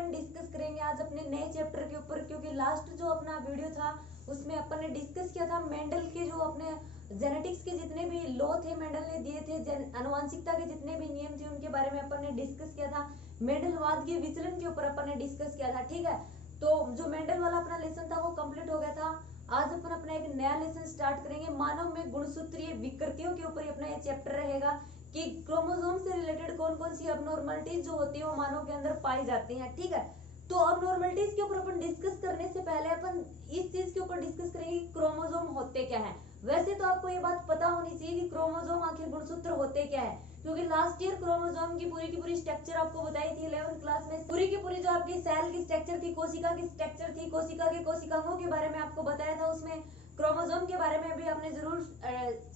अपन discuss करेंगे आज अपने नए चैप्टर के ऊपर, क्योंकि लास्ट जो अपना वीडियो था उसमें अपन ने डिस्कस किया था मेंडल के जो अपने जेनेटिक्स के जितने भी लॉ थे मेंडल ने दिए थे, आनुवंशिकता के जितने भी नियम थे उनके बारे में अपन ने डिस्कस किया था। मेंडलवाद के विचलन के ऊपर अपन ने डिस्कस किया था। ठीक है, तो जो मेंडल वाला अपना लेसन था वो कंप्लीट हो गया था। आज अपन अपना एक नया लेसन स्टार्ट करेंगे, मानव में गुणसूत्रीय विकृतियों के ऊपर अपना ये चैप्टर रहेगा कि क्रोमोसोम से रिलेटेड कौन कौन सी अबनॉर्मलिटीज जो होती है वो मानव के अंदर पाई जाती हैं। ठीक है, तो अबनॉर्मलिटीज के ऊपर अपन डिस्कस करने से पहले अपन इस चीज के ऊपर डिस्कस करेंगे कि क्रोमोसोम होते क्या है। वैसे तो आपको ये बात पता होनी चाहिए कि क्रोमोसोम आखिर गुणसूत्र होते क्या है, क्योंकि लास्ट ईयर क्रोमोसोम की पूरी स्ट्रक्चर आपको बताई थी 11th क्लास में। पूरी की पूरी जो आपकी सेल की स्ट्रक्चर थी, कोशिका की स्ट्रक्चर थी, कोशिका के कोशिकांगों के बारे में आपको बताया था। उसमें क्रोमोसोम के बारे में भी आपने जरूर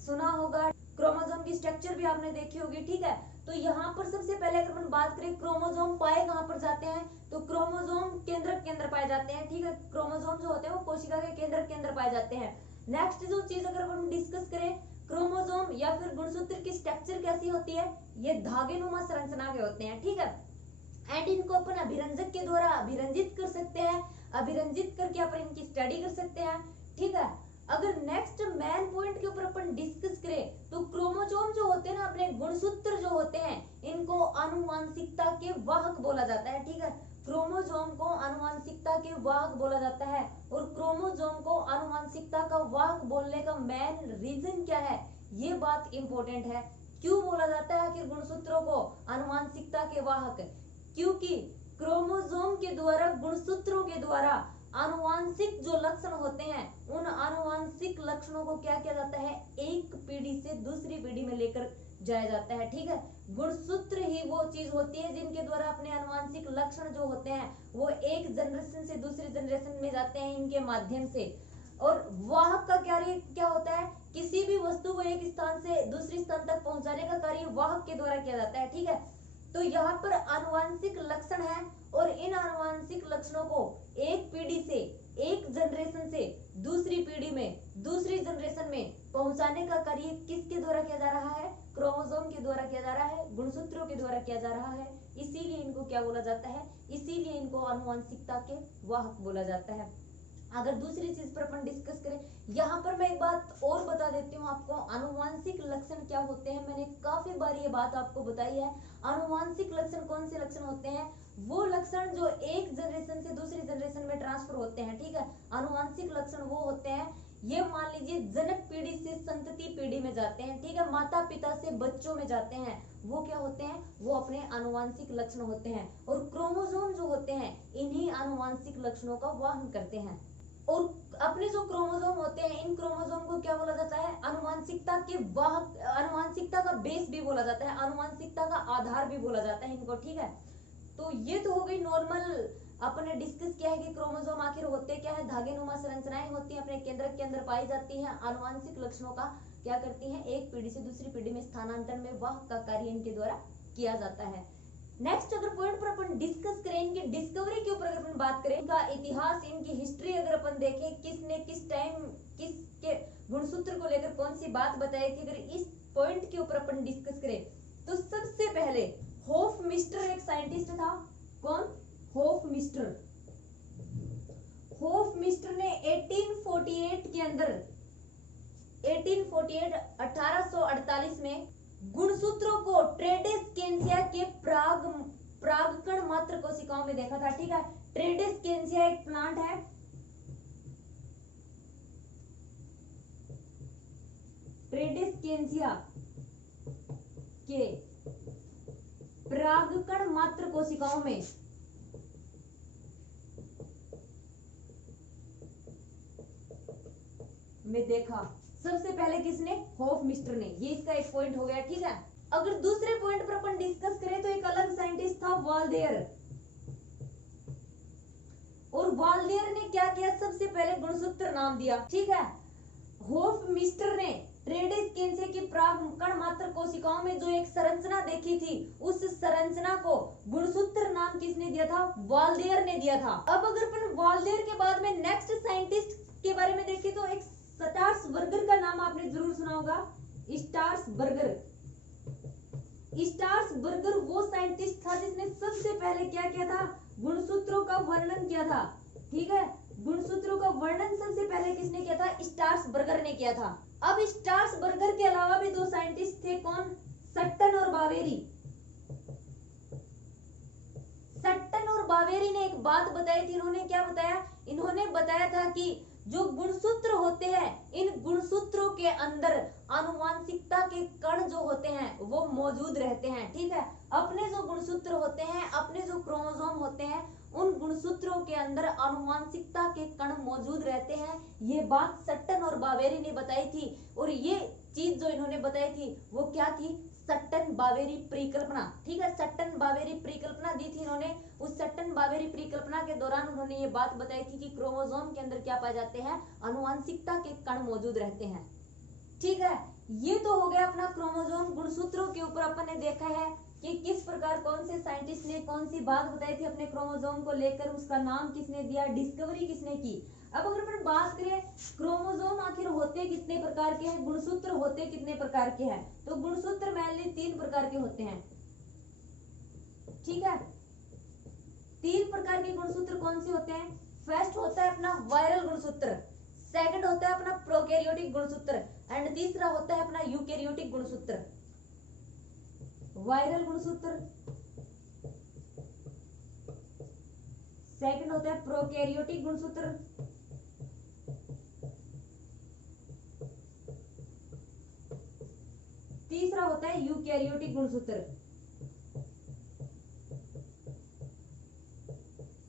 सुना होगा, क्रोमोसोम की स्ट्रक्चर भी आपने देखी होगी। ठीक है, तो यहाँ पर सबसे पहले अगर अपन बात करें क्रोमोसोम पाए कहाँ पर जाते हैं, तो क्रोमोसोम केंद्रक के अंदर पाए जाते हैं। ठीक है, क्रोमोसोम जो होते हैं वो कोशिका के केंद्रक के अंदर पाए जाते हैं। नेक्स्ट जो चीज अगर अपन डिस्कस करें, क्रोमोसोम या फिर गुणसूत्र की स्ट्रक्चर कैसी होती है, ये धागेनुमा संरचना के होते हैं। ठीक है, एंड इनको अपन अभिरंजक के द्वारा अभिरंजित कर सकते हैं, अभिरंजित करके अपन इनकी स्टडी कर सकते हैं। ठीक है, अगर नेक्स्ट मेन पॉइंट के ऊपर अपन डिस्कस करें तो क्रोमोसोम जो होते हैं ना, अपने गुणसूत्र जो होते हैं, इनको आनुवंशिकता के वाहक बोला जाता है। ठीक है, क्रोमोसोम को आनुवंशिकता के वाहक बोला जाता है, और क्रोमोसोम को आनुवंशिकता का वाहक बोलने का मेन रीजन क्या है, ये बात इंपॉर्टेंट है। क्यों बोला जाता है आखिर गुणसूत्रों को आनुवंशिकता के वाहक, क्योंकि क्रोमोसोम के द्वारा, गुणसूत्रों के द्वारा आनुवांशिक जो लक्षण होते हैं, उन आनुवांशिक लक्षणों को क्या किया जाता है, एक पीढ़ी से दूसरी पीढ़ी में लेकर जाया जाता है। ठीक है, गुणसूत्र ही वो चीज होती है जिनके द्वारा अपने आनुवांशिक लक्षण जो होते हैं वो एक जनरेशन से दूसरी जनरेशन में जाते हैं इनके माध्यम से। और वाहक का कार्य क्या होता है, किसी भी वस्तु को एक स्थान से दूसरे स्थान तक पहुंचाने का कार्य वाहक के द्वारा किया जाता है। ठीक है, तो यहाँ पर आनुवांशिक लक्षण है, और इन आनुवांशिक लक्षणों को एक पीढ़ी से, एक जनरेशन से दूसरी पीढ़ी में, दूसरी जनरेशन में पहुंचाने का कार्य किसके द्वारा किया जा रहा है, क्रोमोसोम के द्वारा किया जा रहा है, गुणसूत्रों के द्वारा किया जा रहा है। इसीलिए इनको क्या बोला जाता है, इसीलिए इनको आनुवंशिकता के वाहक बोला जाता है। अगर दूसरी चीज पर अपन डिस्कस करें, यहाँ पर मैं एक बात और बता देती हूँ आपको, आनुवंशिक लक्षण क्या होते हैं। मैंने काफी बार ये बात आपको बताई है। आनुवंशिक लक्षण कौन से लक्षण होते हैं, वो लक्षण जो एक जनरेशन से दूसरी जनरेशन में ट्रांसफर होते हैं। ठीक है, आनुवंशिक लक्षण वो होते हैं, ये मान लीजिए जनक पीढ़ी से संतति पीढ़ी में जाते हैं। ठीक है, माता पिता से बच्चों में जाते हैं, वो क्या होते हैं, वो अपने आनुवंशिक लक्षण होते हैं। और क्रोमोसोम जो होते हैं इन्हीं आनुवंशिक लक्षणों का वहन करते हैं। और अपने जो क्रोमोसोम होते हैं, इन क्रोमोसोम को क्या बोला जाता है, आनुवंशिकता के वाहक, आनुवंशिकता का बेस भी बोला जाता है, आनुवंशिकता का आधार भी बोला जाता है इनको। ठीक है, तो ये तो हो गई नॉर्मल, अपन ने डिस्कस किया है कि क्रोमोसोम आखिर होते क्या है, धागेनुमा संरचनाएं होती हैं, अपने केंद्रक के अंदर पाई जाती हैं, आनुवंशिक लक्षणों का क्या करती हैं, एक पीढ़ी से दूसरी पीढ़ी में स्थानांतरण में वाहक का कार्य इनके द्वारा किया जाता है। नेक्स्ट अगर पॉइंट पर अपन डिस्कस करें, इनकी डिस्कवरी के ऊपर अगर अपन बात करें, इनका इतिहास, इनकी हिस्ट्री अगर अपन देखें, किसने किस टाइम किसके गुणसूत्र को लेकर कौन सी बात बताई थी, अगर इस पॉइंट के ऊपर अपन डिस्कस करें तो सबसे पहले होफमिस्टर एक साइंटिस्ट था। कौन, होफमिस्टर। होफमिस्टर ने 1848 के अंदर, 1848 में गुणसूत्रों को ट्रेडेस्केंसिया के परागकण मात्र कोशिकाओं में देखा था। ठीक है, ट्रेडेस्केंसिया एक प्लांट है, ट्रेडेस्केंसिया के परागकण मात्र कोशिकाओं में देखा सबसे पहले किसने, होफमिस्टर ने। ये इसका एक पॉइंट हो गया। ठीक है, अगर दूसरे पॉइंट पर अपन डिस्कस करें तो एक अलग साइंटिस्ट था, वाल्डेयर। और वाल्डेयर ने क्या किया, सबसे पहले गुणसूत्र नाम दिया। ठीक है, होफमिस्टर ने ट्रेडेस्केंसिया की परागकण मात्र कोशिकाओं में जो एक संरचना देखी थी, उस संरचना को गुणसूत्र नाम किसने दिया था, वाल्डेयर ने दिया था। अब अगर अपन वाल्डेयर के बाद में नेक्स्ट साइंटिस्ट के बारे में देखें तो एक स्टार्सबर्गर का नाम आपने जरूर सुना होगा, स्टार्सबर्गर। स्टार्सबर्गर वो साइंटिस्ट था जिसने सबसे पहले क्या किया था, गुणसूत्रों का वर्णन किया था। ठीक है, गुणसूत्रों का वर्णन सबसे पहले किसने किया था? स्ट्रासबर्गर ने किया था। अब स्ट्रासबर्गर के अलावा भी दो साइंटिस्ट थे, कौन? सट्टन और बावेरी। सट्टन और बावेरी ने एक बात बताई थी। इन्होंने क्या बताया? इन्होंने बताया था कि जो गुणसूत्र होते हैं, इन गुणसूत्रों के अंदर आनुवांशिकता के कण जो होते हैं वो मौजूद रहते हैं। ठीक है, अपने जो गुणसूत्र होते हैं, अपने जो क्रोमोसोम होते हैं, उन गुणसूत्रों के अंदर आनुवांशिकता के कण मौजूद रहते हैं। ये बात सट्टन और बावेरी ने बताई थी। और ये चीज जो इन्होंने बताई थी वो क्या थी? सट्टन बावेरी परिकल्पना। ठीक है, सट्टन बावेरी परिकल्पना दी थी इन्होंने। उस सट्टन बावेरी परिकल्पना के दौरान उन्होंने ये बात बताई थी कि क्रोमोसोम के अंदर क्या पाए जाते हैं? आनुवांशिकता के कण मौजूद रहते हैं। ठीक है, ये तो हो गया अपना क्रोमोसोम। गुणसूत्रों के ऊपर अपन ने देखा है कि किस प्रकार कौन से साइंटिस्ट ने कौन सी बात बताई थी अपने क्रोमोसोम को लेकर, उसका नाम किसने दिया, डिस्कवरी किसने की। अब अगर अपन बात करें क्रोमोसोम आखिर होते कितने प्रकार के हैं, गुणसूत्र होते कितने प्रकार के हैं, तो गुणसूत्र मेनली 3 प्रकार के होते हैं। ठीक है, 3 प्रकार के गुणसूत्र कौन से होते हैं? फर्स्ट होता है अपना वायरल गुणसूत्र, सेकंड होता है अपना प्रोकैरियोटिक गुणसूत्र एंड तीसरा होता है अपना यूकैरियोटिक गुणसूत्र। वायरल गुणसूत्र, सेकंड होता है प्रोकैरियोटिक गुणसूत्र, तीसरा होता है यूकैरियोटिक गुणसूत्र।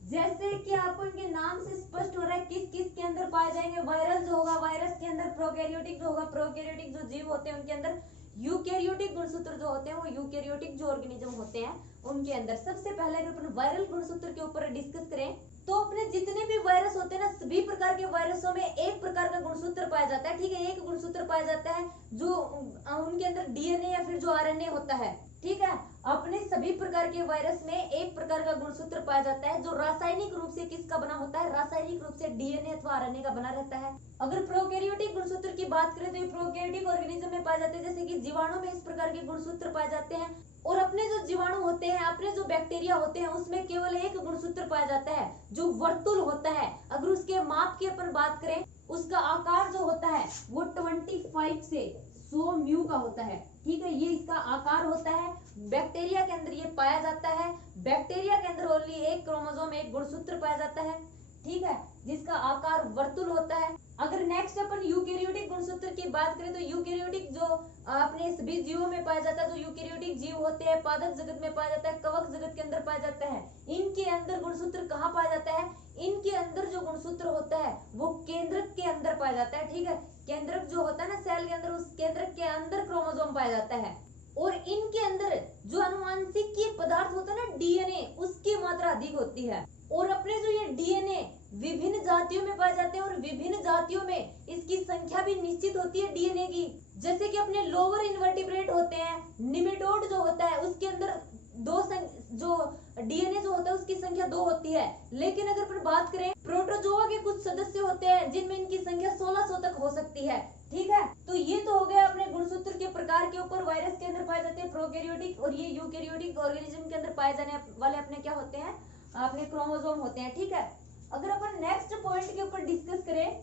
जैसे कि आपको इनके नाम से स्पष्ट हो रहा है किस किस के अंदर पाए जाएंगे। वायरल जो होगा वायरस के अंदर, प्रोकैरियोटिक जो होगा प्रोकैरियोटिक जो जीव होते हैं उनके अंदर, यूकैरियोटिक गुणसूत्र जो होते हैं वो यूकैरियोटिक जो ऑर्गेनिज्म होते हैं उनके अंदर। सबसे पहले अगर अपन वायरल गुणसूत्र के ऊपर डिस्कस करें तो अपने जितने भी वायरस होते हैं ना, सभी प्रकार के वायरसों में एक प्रकार का गुणसूत्र पाया जाता है। ठीक है, एक गुणसूत्र पाया जाता है जो उनके अंदर डीएनए या फिर जो आरएनए होता है। ठीक है, अपने सभी प्रकार के वायरस में एक प्रकार का गुणसूत्र पाया जाता है जो रासायनिक रूप से किसका बना होता है? रासायनिक रूप से डीएनए अथवा आरएनए का बना रहता है। अगर प्रोकैरियोटिक गुणसूत्र की बात करें तो ये प्रोकैरियोटिक ऑर्गेनिज्म में पाए जाते हैं। जैसे कि जीवाणु में इस प्रकार के गुणसूत्र पाए जाते हैं। और अपने जो जीवाणु होते हैं, अपने जो बैक्टीरिया होते हैं, उसमें केवल एक गुणसूत्र पाया जाता है जो वर्तुल होता है। अगर उसके माप की अपन बात करें, उसका आकार जो होता है वो 25 से 100 म्यू का होता है। ठीक है, ये इसका आकार होता है। बैक्टीरिया के अंदर ये पाया जाता है। बैक्टीरिया के अंदर ओनली एक क्रोमोसोम, एक गुणसूत्र पाया जाता है। ठीक है, जिसका आकार वर्तुल होता है। अगर नेक्स्ट अपन यूकैरियोटिक गुणसूत्र की बात करें तो यूकैरियोटिक जो अपने सभी जीवों में पाया जाता है, जो यूकैरियोटिक जीव होते हैं पादप जगत में पाया जाता है, कवक जगत के अंदर पाया जाता है। इनके अंदर गुणसूत्र कहाँ पाया जाता है? इनके अंदर जो गुणसूत्र होता है वो केंद्रक के अंदर पाया जाता है। ठीक है, केंद्रक जो होता है ना सेल के अंदर, उस केंद्रक के अंदर क्रोमोसोम पाया जाता है। और इनके अंदर जो आनुवांशिकीय पदार्थ होता है ना डीएनए, उसकी मात्रा अधिक होती है। और अपने जो ये डीएनए विभिन्न जातियों में पाए जाते हैं और विभिन्न जातियों में इसकी संख्या भी निश्चित होती है डीएनए की। जैसे कि अपने लोअर इन्वर्टिब्रेट होते हैं, निमेटोड जो होता है उसके अंदर जो डीएनए जो होता है उसकी संख्या 2 होती है। लेकिन अगर फिर बात करें प्रोटोजोआ के कुछ सदस्य होते हैं जिनमें इनकी संख्या 1600 तक हो सकती है। ठीक है, तो ये तो हो गया अपने गुणसूत्र के प्रकार के ऊपर। वायरस के अंदर पाए जाते हैं प्रोकैरियोटिक, और ये यूकैरियोटिक ऑर्गेनिज्म के अंदर पाए जाने वाले अपने क्या होते हैं? अपने क्रोमोसोम होते हैं। ठीक है, अगर अपन नेक्स्ट पॉइंट के ऊपर डिस्कस करें,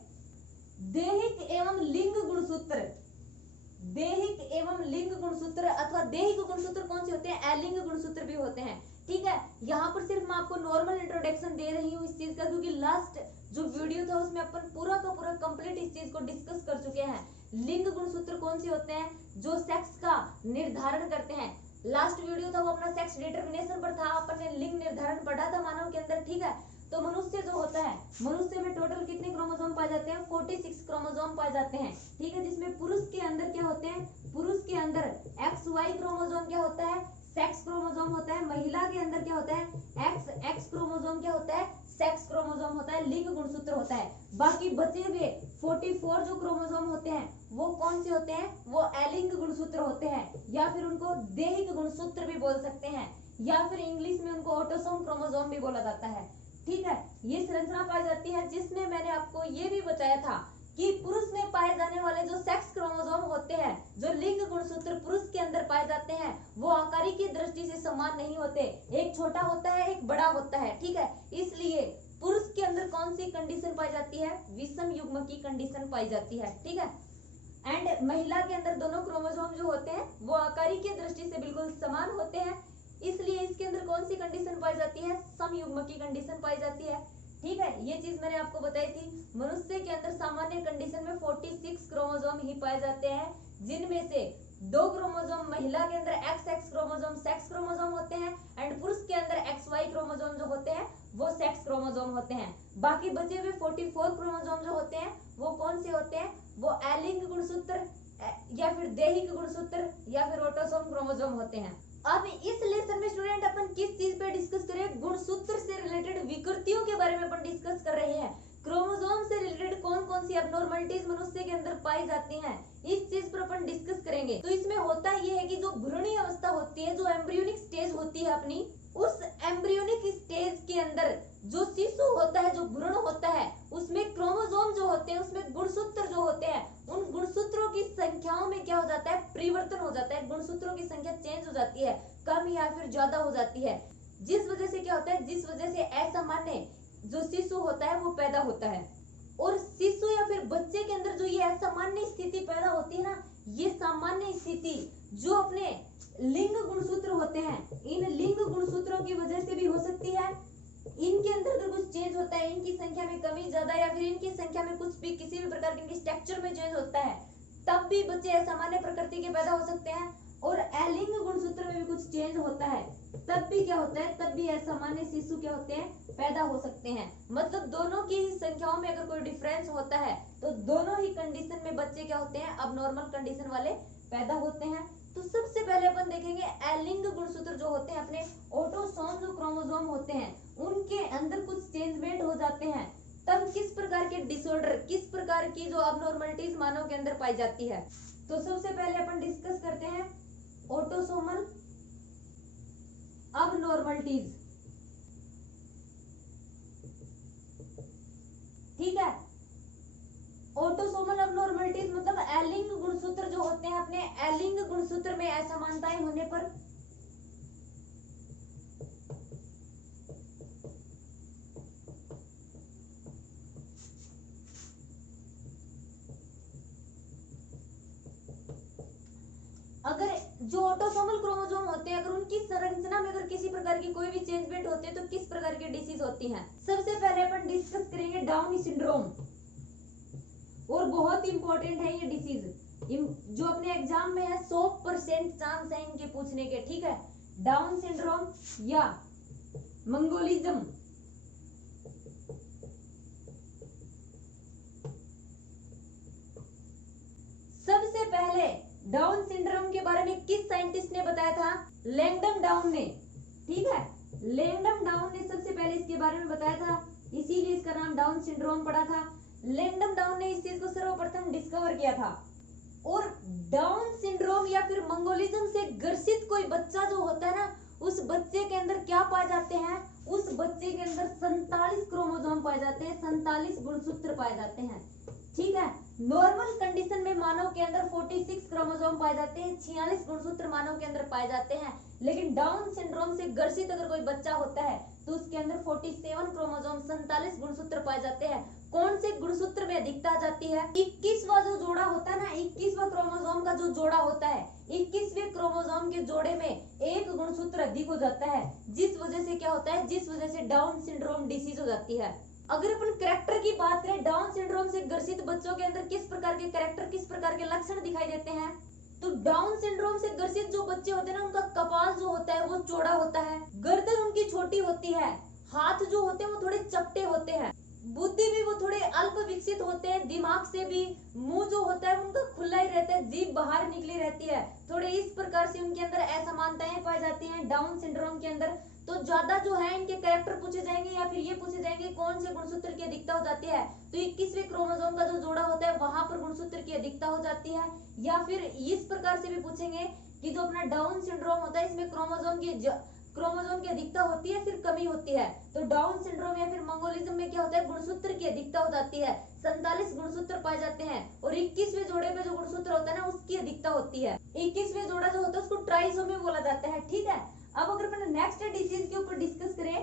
दैहिक एवं लिंग गुणसूत्र। दैहिक एवं लिंग गुणसूत्र अथवा दैहिक गुणसूत्र कौन से होते हैं? अलिंग गुणसूत्र भी होते हैं। ठीक है, यहाँ पर सिर्फ मैं आपको नॉर्मल इंट्रोडक्शन दे रही हूँ इस चीज का, क्योंकि लास्ट जो वीडियो था उसमें अपन पूरा का पूरा कंप्लीट इस चीज को डिस्कस कर चुके हैं। लिंग गुणसूत्र कौन से होते हैं? जो सेक्स का निर्धारण करते हैं। लास्ट वीडियो था वो अपना सेक्स डिटरमिनेशन पर था, अपन ने लिंग निर्धारण पढ़ा था मानव के अंदर। ठीक है, तो मनुष्य जो होता है, मनुष्य में टोटल कितने क्रोमोसोम पाए जाते हैं? 46 क्रोमोसोम पाए जाते हैं। ठीक है, जिसमें पुरुष के अंदर क्या होते हैं? पुरुष के अंदर XY क्रोमोसोम क्या होता है? सेक्स क्रोमोसोम होता है। महिला के अंदर क्या होता है? XX क्रोमोसोम क्या होता है? सेक्स क्रोमोसोम होता है, लिंग गुणसूत्र होता है। बाकी बचे हुए 44 जो क्रोमोसोम होते हैं वो कौन से होते हैं? वो अलिंग गुणसूत्र होते हैं, या फिर उनको दैहिक गुणसूत्र भी बोल सकते हैं, या फिर इंग्लिश में उनको ऑटोसोम क्रोमोसोम भी बोला जाता है। ठीक है, ये संरचना पाई जाती है जिसमें मैंने आपको ये भी बताया था कि पुरुष में पाए जाने वाले जो सेक्स क्रोमोसोम होते हैं, जो लिंग गुणसूत्र पुरुष के अंदर पाए जाते हैं, वो आकारी की दृष्टि से समान नहीं होते, एक छोटा होता है एक बड़ा होता है। ठीक है, इसलिए पुरुष के अंदर कौन सी कंडीशन पाई जाती है, विषम युग्म की कंडीशन पाई जाती है। ठीक है, एंड महिला के अंदर दोनों क्रोमोसोम जो होते हैं वो आकारी की दृष्टि से बिल्कुल समान होते हैं, इसलिए इसके अंदर कौन सी कंडीशन पाई जाती है, समयुग्म की कंडीशन पाई जाती है। ठीक है, ये चीज मैंने आपको बताई थी। मनुष्य के अंदर सामान्य कंडीशन में 46 क्रोमोसोम ही पाए जाते हैं, जिनमें से 2 क्रोमोसोम महिला के अंदर XX क्रोमोसोम सेक्स क्रोमोसोम होते हैं, एंड पुरुष के अंदर XY क्रोमोसोम जो होते हैं वो सेक्स क्रोमोसोम होते हैं। बाकी बचे हुए 44 क्रोमोसोम जो होते हैं वो कौन से होते हैं, वो अलिंग गुणसूत्र या फिर दैहिक गुणसूत्र या फिर ऑटोसोम क्रोमोसोम होते हैं। अब इस लेसन में स्टूडेंट अपन किस चीज पे डिस्कस करें, गुणसूत्र से रिलेटेड विकृतियों के बारे में अपन डिस्कस कर रहे हैं। क्रोमोसोम से रिलेटेड कौन कौन सी एबनॉर्मलिटीज मनुष्य के अंदर पाई जाती हैं, इस चीज पर अपन डिस्कस करेंगे। तो इसमें होता ये है कि जो भ्रूणी अवस्था होती है, जो एम्ब्रियोनिक स्टेज होती है अपनी, उस एम्ब्रियोनिक स्टेज के अंदर जो शिशु होता है, जो भ्रूण होता है, उसमें क्रोमोसोम जो होते हैं, उसमें गुणसूत्र जो होते हैं, उन गुणसूत्रों की संख्याओं में क्या हो जाता है, परिवर्तन हो जाता है। गुणसूत्रों की संख्या चेंज हो जाती है, कम या फिर ज्यादा हो जाती है, जिस वजह से क्या होता है, जिस वजह से असामान्य जो शिशु होता है वो पैदा होता है। और शिशु या फिर बच्चे के अंदर जो ये असामान्य स्थिति पैदा होती है ना, ये सामान्य स्थिति जो अपने लिंग गुणसूत्र होते हैं, इन लिंग गुणसूत्रों की वजह से भी हो सकती है। इनके अंदर अगर कुछ चेंज होता है, इनकी संख्या में कमी ज्यादा या फिर इनकी संख्या में कुछ भी किसी भी प्रकार के स्ट्रक्चर में चेंज होता है, तब भी बच्चे असामान्य प्रकृति के पैदा हो सकते हैं। और अलिंग गुणसूत्र में भी कुछ चेंज होता है, तब भी क्या होता है, तब भी असामान्य शिशु क्या होते हैं, पैदा हो सकते हैं। मतलब दोनों की ही संख्याओं में अगर कोई डिफरेंस होता है तो दोनों ही कंडीशन में बच्चे क्या होते हैं, अब नॉर्मल कंडीशन वाले पैदा होते हैं। तो सबसे पहले अपन देखेंगे अलिंग गुणसूत्र जो होते हैं, अपने ऑटोसोम जो क्रोमोसोम होते हैं, उनके अंदर कुछ चेंजमेंट हो जाते हैं, तब किस प्रकार के डिसऑर्डर, किस प्रकार की जो अबनॉर्मलिटीज मानव के अंदर पाई जाती है। तो सबसे पहले अपन डिस्कस करते हैं ऑटोसोमल अबनॉर्मलिटीज। ठीक है, ऑटोसोमल अबनॉर्मलिटीज मतलब अलिंग गुणसूत्र जो होते हैं, अपने अलिंग गुणसूत्र में असमानताएं होने पर अगर जो ऑटोसोमल क्रोमोसोम होते हैं, अगर उनकी संरचना में अगर किसी प्रकार की कोई भी चेंजमेंट होती है तो किस प्रकार की डिसीज होती हैं। सबसे पहले अपन डिस्कस करेंगे डाउन सिंड्रोम, और बहुत इंपॉर्टेंट है ये डिसीज, जो अपने एग्जाम में है 100% चांस है इनके पूछने के। ठीक है, डाउन सिंड्रोम या मंगोलिज्म। सबसे पहले डाउन सिंड्रोम के बारे में किस साइंटिस्ट ने बताया था, लैंगडम डाउन ने। ठीक है, लैंगडम डाउन ने सबसे पहले इसके बारे में बताया था, इसीलिए इसका नाम डाउन सिंड्रोम पड़ा था। लैंगडम डाउन ने इस चीज को सर्वप्रथम डिस्कवर किया था। और डाउन सिंड्रोम या फिर मंगोलिज्म से ग्रसित कोई बच्चा जो होता है ना, उस बच्चे के अंदर क्या पाए जाते हैं, उस बच्चे के अंदर 47 क्रोमोसोम पाए जाते हैं, 47 गुणसूत्र पाए जाते हैं। ठीक है, नॉर्मल कंडीशन में मानव के अंदर 46 क्रोमोसोम पाए जाते हैं, 46 गुणसूत्र मानव के अंदर पाए जाते हैं। लेकिन डाउन सिंड्रोम से ग्रसित अगर कोई बच्चा होता है तो उसके अंदर 47 क्रोमोसोम 47 गुणसूत्र पाए जाते हैं। कौन से गुणसूत्र में अधिकता आ जाती है, 21वां जो जोड़ा होता है ना, 21वां क्रोमोसोम का जो जोड़ा होता है, 21वें क्रोमोसोम के जोड़े में एक गुणसूत्र अधिक हो जाता है, जिस वजह से क्या होता है, जिस वजह से डाउन सिंड्रोम डिसीज हो जाती है। अगर अपन कैरेक्टर की बात करें, डाउन सिंड्रोम से ग्रसित बच्चों के अंदर किस प्रकार के कैरेक्टर, किस प्रकार के लक्षण दिखाई देते हैं, तो डाउन सिंड्रोम से ग्रसित जो बच्चे होते हैं ना, उनका कपाल जो होता है वो चौड़ा होता है, गर्दन उनकी छोटी होती है, हाथ जो होते हैं वो थोड़े चपटे होते हैं, बुद्धि भी वो थोड़े अल्प विकसित होते हैं, दिमाग से भी मुंह जो होता है उनका खुला ही रहता है, जीभ बाहर निकली रहती है। थोड़े इस प्रकार से उनके अंदर असमानताएं पाई जाती हैं डाउन सिंड्रोम के अंदर। तो ज्यादा जो है इनके कैरेक्टर पूछे जाएंगे या फिर ये पूछे जाएंगे कौन से गुणसूत्र की अधिकता हो जाती है, तो 21वें क्रोमोसोम का जो जोड़ा होता है वहां पर गुणसूत्र की अधिकता हो जाती है। या फिर इस प्रकार से भी पूछेंगे कि जो अपना डाउन सिंड्रोम होता है इसमें क्रोमोसोम की क्रोमोसोम की अधिकता होती है फिर कमी होती है। तो डाउन सिंड्रोम या फिर मंगोलिज्म में क्या होता है, गुणसूत्र की अधिकता हो जाती है, 47 गुणसूत्र पाए जाते हैं, और 21वें जोड़े पे जो गुणसूत्र होता है ना उसकी अधिकता होती है। 21वें जोड़ा जो होता है उसको ट्राइसोमी बोला जाता है। ठीक है, अब अगर अपन नेक्स्ट डिसीज के ऊपर डिस्कस करें,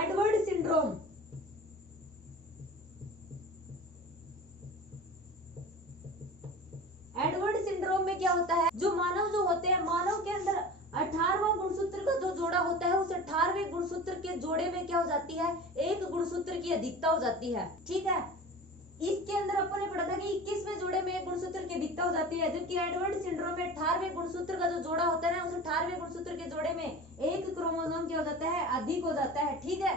एडवर्ड सिंड्रोम। एडवर्ड सिंड्रोम में क्या होता है, जो मानव जो होते हैं, मानव के अंदर 18वां गुणसूत्र का जो जोड़ा होता है उस 18वें गुणसूत्र के जोड़े में क्या हो जाती है, एक गुणसूत्र की अधिकता हो जाती है। ठीक है, इसके अंदर अपन ने पढ़ा था कि 21वें जोड़े में एक गुणसूत्र की अधिकता हो जाती है, जबकि एडवर्ड सिंड्रोम में 18वें गुणसूत्र का जो जोड़ा होता है ना उस 18वें गुणसूत्र के जोड़े में एक क्रोमोसोम क्या हो जाता है, अधिक हो जाता है। ठीक है,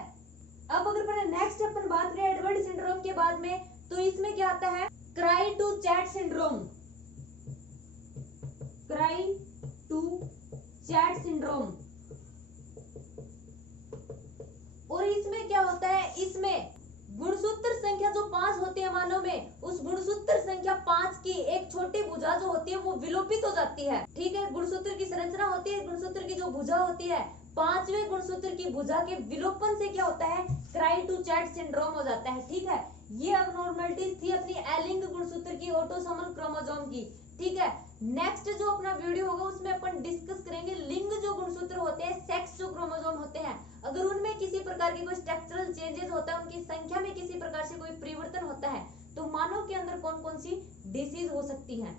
अब अगर अपन नेक्स्ट अपन बात करें एडवर्ड सिंड्रोम के बाद में, तो इसमें क्या आता है, cri du chat syndrome. Cri du chat syndrome, और इसमें क्या होता है, इसमें गुणसूत्र संख्या जो 5 होते हैं मानव में, उस गुणसूत्र संख्या 5 की एक छोटी भुजा जो होती है वो विलोपित हो जाती है। ठीक है, गुणसूत्र की संरचना होती है, गुणसूत्र की जो भुजा होती है, 5वें गुणसूत्र की भुजा के विलोपन से क्या होता है, क्राई टू चैट सिंड्रोम हो जाता है। ठीक है, ये अबनॉर्मलिटीज थी अपनी एलिंग गुणसूत्र की, ऑटोसोमल क्रोमोसोम की। ठीक है, नेक्स्ट जो अपना वीडियो होगा उसमें अपन डिस्कस करेंगे लिंग जो गुणसूत्र होते हैं, सेक्स जो क्रोमोसोम होते हैं, अगर उनमें किसी प्रकार की कोई स्ट्रक्चरल चेंजेस होता है, उनकी संख्या में किसी प्रकार से कोई परिवर्तन होता है, तो मानव के अंदर कौन कौन सी डिसीज हो सकती है।